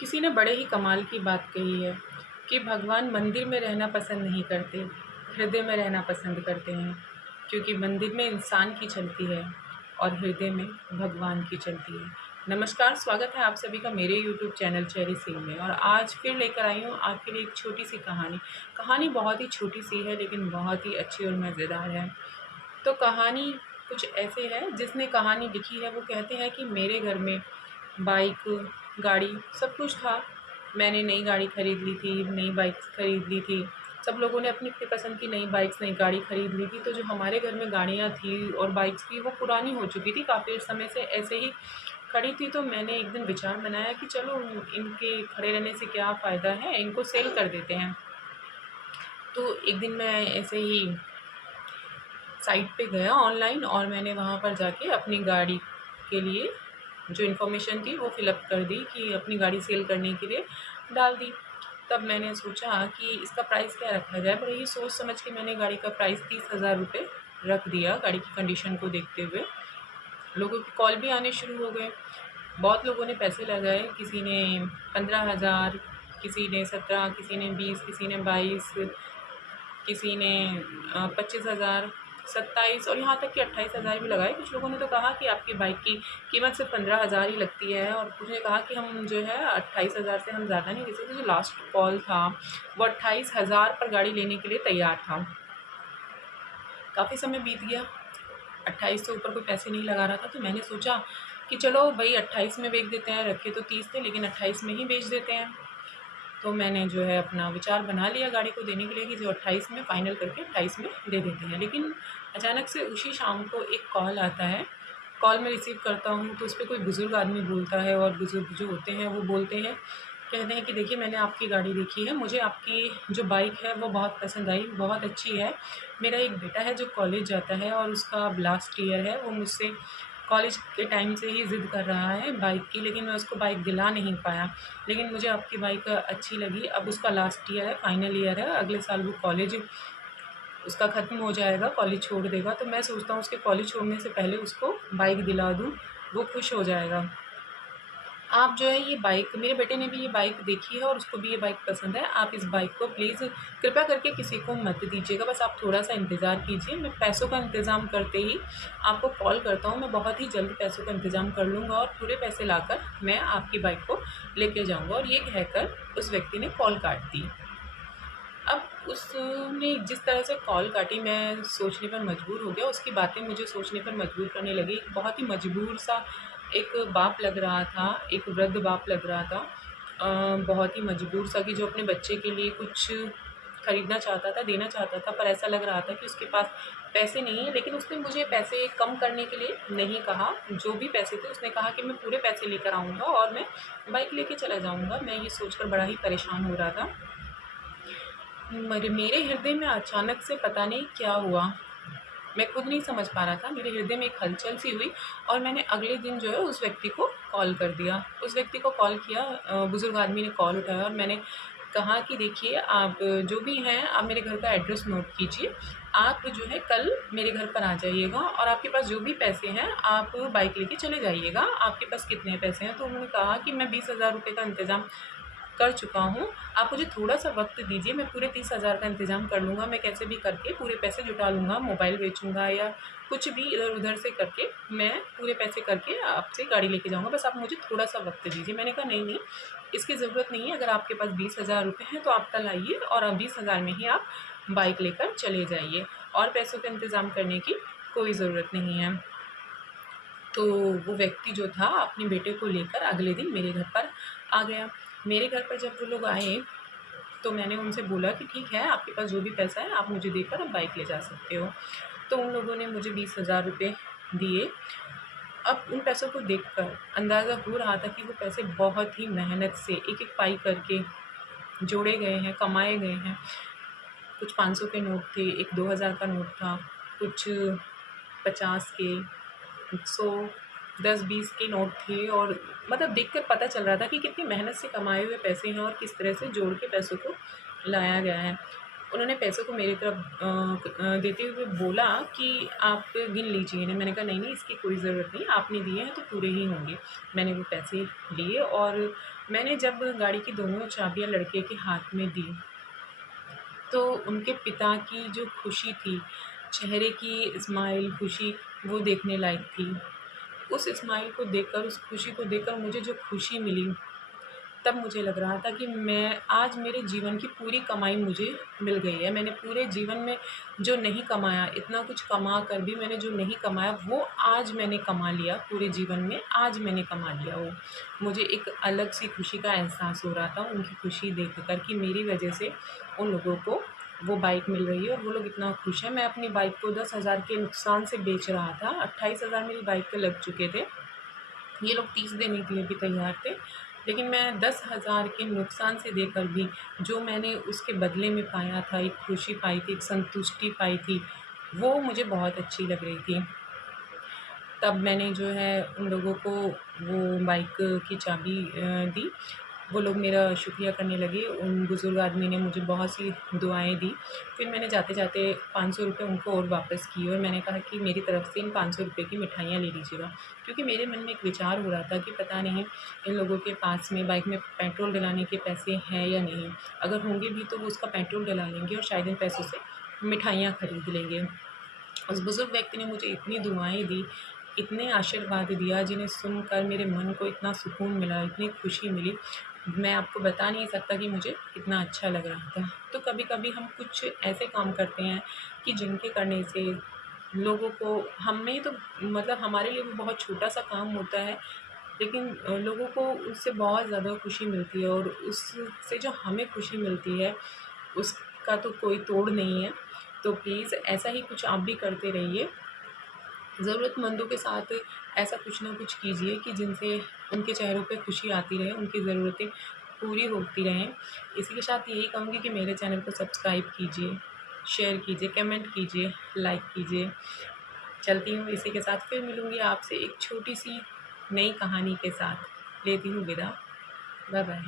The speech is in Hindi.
किसी ने बड़े ही कमाल की बात कही है कि भगवान मंदिर में रहना पसंद नहीं करते, हृदय में रहना पसंद करते हैं। क्योंकि मंदिर में इंसान की चलती है और हृदय में भगवान की चलती है। नमस्कार, स्वागत है आप सभी का मेरे यूट्यूब चैनल चेरी सिंह में। और आज फिर लेकर आई हूँ आपके लिए एक छोटी सी कहानी। कहानी बहुत ही छोटी सी है लेकिन बहुत ही अच्छी और मज़ेदार है। तो कहानी कुछ ऐसे है, जिसने कहानी लिखी है वो कहते हैं कि मेरे घर में बाइक, गाड़ी सब कुछ था। मैंने नई गाड़ी खरीद ली थी, नई बाइक्स खरीद ली थी। सब लोगों ने अपनी-अपनी पसंद की नई बाइक्स, नई गाड़ी खरीद ली थी। तो जो हमारे घर में गाड़ियाँ थी और बाइक्स थी वो पुरानी हो चुकी थी, काफ़ी समय से ऐसे ही खड़ी थी। तो मैंने एक दिन विचार बनाया कि चलो इनके खड़े रहने से क्या फ़ायदा है, इनको सेल कर देते हैं। तो एक दिन मैं ऐसे ही साइट पे गया ऑनलाइन और मैंने वहाँ पर जाके अपनी गाड़ी के लिए जो इन्फॉर्मेशन थी वो फ़िलअप कर दी कि अपनी गाड़ी सेल करने के लिए डाल दी। तब मैंने सोचा कि इसका प्राइस क्या रखा जाए। बड़े ही सोच समझ के मैंने गाड़ी का प्राइस 30,000 रुपये रख दिया, गाड़ी की कंडीशन को देखते हुए। लोगों के कॉल भी आने शुरू हो गए। बहुत लोगों ने पैसे लगाए, किसी ने 15,000, किसी ने 17, किसी ने 20, किसी ने 22, किसी ने 25,000, 27 और यहाँ तक कि 28,000 भी लगाए। कुछ लोगों ने तो कहा कि आपकी बाइक की कीमत सिर्फ 15,000 ही लगती है, और कुछ ने कहा कि हम जो है 28,000 से हम ज़्यादा नहीं दे सकते। जो लास्ट कॉल था वो 28,000 पर गाड़ी लेने के लिए तैयार था। काफ़ी समय बीत गया, 28 से ऊपर कोई पैसे नहीं लगा रहा था। तो मैंने सोचा कि चलो भाई 28 में बेच देते हैं, रखे तो 30 थे लेकिन 28 में ही बेच देते हैं। तो मैंने जो है अपना विचार बना लिया गाड़ी को देने के लिए कि जो 28 में फ़ाइनल करके 28 में दे देते हैं। लेकिन अचानक से उसी शाम को एक कॉल आता है। कॉल मैं रिसीव करता हूँ तो उसपे कोई बुज़ुर्ग आदमी बोलता है, और बुज़ुर्ग जो होते हैं वो बोलते हैं, कहते हैं कि देखिए मैंने आपकी गाड़ी देखी है, मुझे आपकी जो बाइक है वो बहुत पसंद आई, बहुत अच्छी है। मेरा एक बेटा है जो कॉलेज जाता है और उसका अब लास्ट ईयर है। वो मुझसे कॉलेज के टाइम से ही ज़िद कर रहा है बाइक की, लेकिन मैं उसको बाइक दिला नहीं पाया। लेकिन मुझे आपकी बाइक अच्छी लगी। अब उसका लास्ट ईयर है, फाइनल ईयर है, अगले साल वो कॉलेज उसका ख़त्म हो जाएगा, कॉलेज छोड़ देगा। तो मैं सोचता हूँ उसके कॉलेज छोड़ने से पहले उसको बाइक दिला दूँ, वो खुश हो जाएगा। आप जो है ये बाइक, मेरे बेटे ने भी ये बाइक देखी है और उसको भी ये बाइक पसंद है। आप इस बाइक को प्लीज़ कृपया करके किसी को मत दीजिएगा, बस आप थोड़ा-सा इंतज़ार कीजिए। मैं पैसों का इंतज़ाम करते ही आपको कॉल करता हूँ। मैं बहुत ही जल्द पैसों का इंतज़ाम कर लूँगा और पूरे पैसे लाकर मैं आपकी बाइक को लेके जाऊँगा। और ये कहकर उस व्यक्ति ने कॉल काट दी। अब उसने जिस तरह से कॉल काटी, मैं सोचने पर मजबूर हो गया। उसकी बातें मुझे सोचने पर मजबूर करने लगी। बहुत ही मजबूर-सा एक बाप लग रहा था, एक वृद्ध बाप लग रहा था। बहुत ही मजबूर-सा कि जो अपने बच्चे के लिए कुछ खरीदना चाहता था, देना चाहता था, पर ऐसा लग रहा था कि उसके पास पैसे नहीं हैं। लेकिन उसने मुझे पैसे कम करने के लिए नहीं कहा। जो भी पैसे थे उसने कहा कि मैं पूरे पैसे लेकर आऊँगा और मैं बाइक लेके चला जाऊँगा। मैं ये सोचकर बड़ा ही परेशान हो रहा था। मेरे हृदय में अचानक से पता नहीं क्या हुआ, मैं खुद नहीं समझ पा रहा था। मेरे हृदय में एक हलचल सी हुई और मैंने अगले दिन जो है उस व्यक्ति को कॉल कर दिया। उस व्यक्ति को कॉल किया, बुज़ुर्ग आदमी ने कॉल उठाया और मैंने कहा कि देखिए आप जो भी हैं, आप मेरे घर का एड्रेस नोट कीजिए। आप जो है कल मेरे घर पर आ जाइएगा और आपके पास जो भी पैसे हैं आप बाइक लेके चले जाइएगा। आपके पास कितने पैसे हैं? तो उन्होंने कहा कि मैं 20,000 रुपये का इंतज़ाम कर चुका हूँ। आप मुझे थोड़ा-सा वक़्त दीजिए, मैं पूरे 30,000 का इंतज़ाम कर लूँगा। मैं कैसे भी करके पूरे पैसे जुटा लूँगा, मोबाइल बेचूँगा या कुछ भी इधर-उधर से करके मैं पूरे पैसे करके आपसे गाड़ी लेके जाऊँगा। बस आप मुझे थोड़ा-सा वक़्त दीजिए। मैंने कहा नहीं, नहीं, इसकी ज़रूरत नहीं है। अगर आपके पास 20,000 रुपए हैं तो आप कल आइए और 20,000 में ही आप बाइक लेकर चले जाइए, और पैसों का इंतज़ाम करने की कोई ज़रूरत नहीं है। तो वो व्यक्ति जो था अपने बेटे को लेकर अगले दिन मेरे घर पर आ गया। मेरे घर पर जब वो लोग आए तो मैंने उनसे बोला कि ठीक है, आपके पास जो भी पैसा है आप मुझे देकर आप बाइक ले जा सकते हो। तो उन लोगों ने मुझे 20,000 रुपये दिए। अब उन पैसों को देखकर अंदाज़ा हो रहा था कि वो पैसे बहुत ही मेहनत से एक-एक पाई करके जोड़े गए हैं, कमाए गए हैं। कुछ 500 के नोट थे, एक 2,000 का नोट था, कुछ 50 के, 100, 10-20 के नोट थे। और मतलब देखकर पता चल रहा था कि कितनी मेहनत से कमाए हुए पैसे हैं और किस तरह से जोड़ के पैसों को लाया गया है। उन्होंने पैसों को मेरी तरफ देते हुए बोला कि आप गिन लीजिए ना। मैंने कहा नहीं नहीं, इसकी कोई ज़रूरत नहीं, आपने दिए हैं तो पूरे ही होंगे। मैंने वो पैसे लिए और मैंने जब गाड़ी की दोनों चाबियाँ लड़के के हाथ में दी, तो उनके पिता की जो खुशी थी, चेहरे की स्माइल, खुशी, वो देखने लायक थी। उस स्माइल को देखकर, उस खुशी को देखकर मुझे जो खुशी मिली, तब मुझे लग रहा था कि मैं आज मेरे जीवन की पूरी कमाई मुझे मिल गई है। मैंने पूरे जीवन में जो नहीं कमाया, इतना कुछ कमा कर भी मैंने जो नहीं कमाया, वो आज मैंने कमा लिया पूरे जीवन में, आज मैंने कमा लिया वो। मुझे एक अलग-सी खुशी का एहसास हो रहा था उनकी खुशी देख कर कि मेरी वजह से उन लोगों को वो बाइक मिल रही है और वो लोग इतना खुश हैं। मैं अपनी बाइक को 10,000 के नुकसान से बेच रहा था, 28,000 मेरी बाइक के लग चुके थे। ये लोग 30 देने के लिए भी तैयार थे, लेकिन मैं 10,000 के नुकसान से देकर भी जो मैंने उसके बदले में पाया था, एक खुशी पाई थी, एक संतुष्टि पाई थी, वो मुझे बहुत अच्छी लग रही थी। तब मैंने जो है उन लोगों को वो बाइक की चाबी दी। वो लोग मेरा शुक्रिया करने लगे। उन बुज़ुर्ग आदमी ने मुझे बहुत सी दुआएँ दी। फिर मैंने जाते-जाते ₹500 उनको और वापस किए और मैंने कहा कि मेरी तरफ से इन ₹500 की मिठाइयाँ ले लीजिएगा। क्योंकि मेरे मन में एक विचार हो रहा था कि पता नहीं इन लोगों के पास में बाइक में पेट्रोल डलाने के पैसे हैं या नहीं। अगर होंगे भी तो वो उसका पेट्रोल डला लेंगे और शायद इन पैसों से मिठाइयाँ खरीद लेंगे। उस बुज़ुर्ग व्यक्ति ने मुझे इतनी दुआएँ दी, इतने आशीर्वाद दिया, जिन्हें सुनकर मेरे मन को इतना सुकून मिला, इतनी खुशी मिली, मैं आपको बता नहीं सकता कि मुझे कितना अच्छा लग रहा था। तो कभी-कभी हम कुछ ऐसे काम करते हैं कि जिनके करने से लोगों को, हमें तो मतलब हमारे लिए वो बहुत छोटा-सा काम होता है, लेकिन लोगों को उससे बहुत ज़्यादा खुशी मिलती है और उससे जो हमें खुशी मिलती है, उसका तो कोई तोड़ नहीं है। तो प्लीज़ ऐसा ही कुछ आप भी करते रहिए। ज़रूरतमंदों के साथ ऐसा कुछ ना कुछ कीजिए कि जिनसे उनके चेहरों पे खुशी आती रहे, उनकी ज़रूरतें पूरी होती रहें। इसी के साथ यही कहूँगी कि मेरे चैनल को सब्सक्राइब कीजिए, शेयर कीजिए, कमेंट कीजिए, लाइक कीजिए। चलती हूँ इसी के साथ, फिर मिलूँगी आपसे एक छोटी-सी नई कहानी के साथ। लेती हूँ विदा। Bye bye.